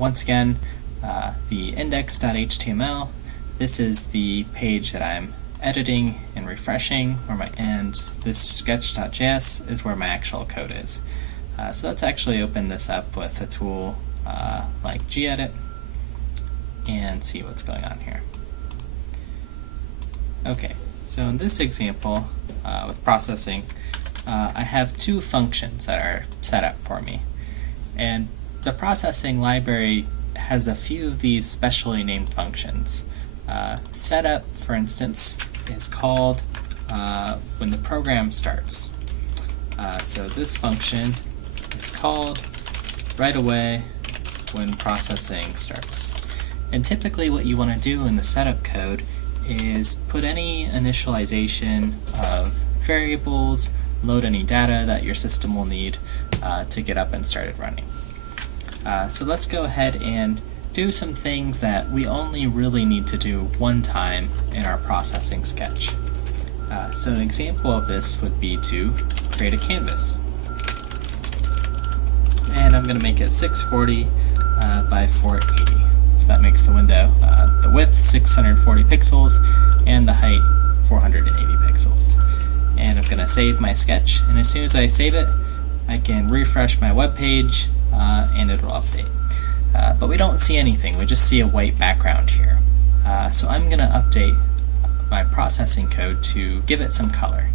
once again, the index.html, this is the page that I'm editing and refreshing, and this sketch.js is where my actual code is. So let's actually open this up with a tool like gedit and see what's going on here. Okay, so in this example with processing, I have two functions that are set up for me, and the processing library has a few of these specially named functions. Setup, for instance, is called when the program starts. So this function is called right away when processing starts. And typically what you want to do in the setup code is put any initialization of variables, load any data that your system will need to get up and started running. So let's go ahead and do some things that we only really need to do one time in our processing sketch. So an example of this would be to create a canvas. And I'm going to make it 640 by 480. So that makes the window, the width 640 pixels and the height 480 pixels. And I'm going to save my sketch, and as soon as I save it, I can refresh my web page and it'll update. But we don't see anything, we just see a white background here. So I'm going to update my processing code to give it some color.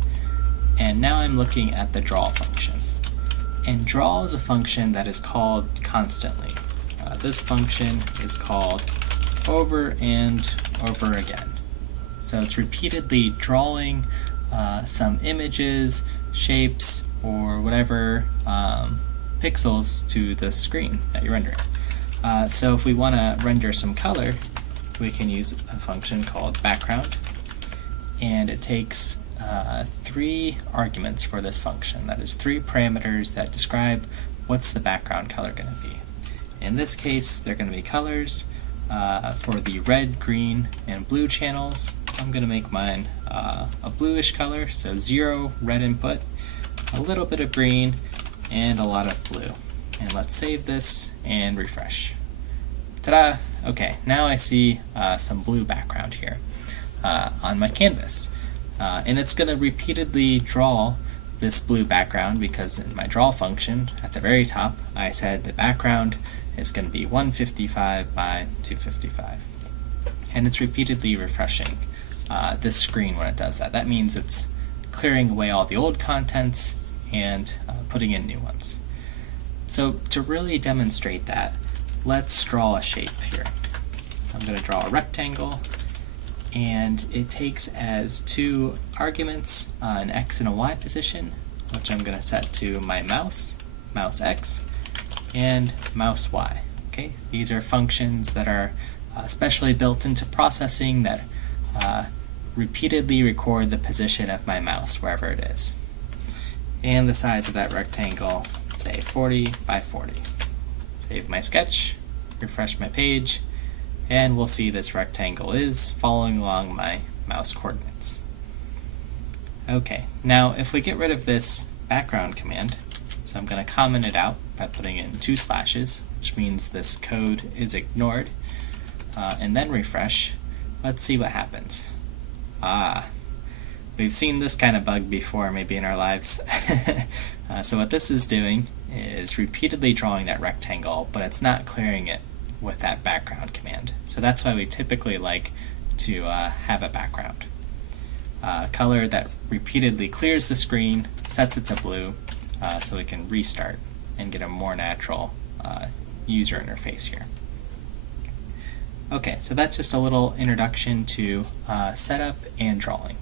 And now I'm looking at the draw function. And draw is a function that is called constantly. This function is called over and over again. So it's repeatedly drawing some images, shapes, or whatever pixels to the screen that you're rendering. So if we want to render some color, we can use a function called background, and it takes 3 arguments for this function. That is 3 parameters that describe what's the background color going to be. In this case, they're going to be colors for the red, green, and blue channels. I'm going to make mine a bluish color, so 0 red input, a little bit of green, and a lot of blue. And let's save this and refresh. Ta-da! Okay, now I see some blue background here on my canvas. And it's going to repeatedly draw this blue background because in my draw function at the very top I said the background is going to be 155 by 255. And it's repeatedly refreshing this screen when it does that. That means it's clearing away all the old contents and putting in new ones. So to really demonstrate that, let's draw a shape here. I'm going to draw a rectangle, and it takes as 2 arguments an x and a y position, which I'm going to set to my mouse x, and mouse y. Okay, these are functions that are specially built into processing that repeatedly record the position of my mouse wherever it is. And the size of that rectangle, say 40 by 40. Save my sketch, refresh my page, and we'll see this rectangle is following along my mouse coordinates. Okay, now if we get rid of this background command, so I'm going to comment it out by putting in 2 slashes, which means this code is ignored, and then refresh, let's see what happens. We've seen this kind of bug before, maybe in our lives. So what this is doing is repeatedly drawing that rectangle, but it's not clearing it with that background command. So that's why we typically like to have a background. Color that repeatedly clears the screen, sets it to blue, so we can restart and get a more natural user interface here. Okay, so that's just a little introduction to setup and drawing.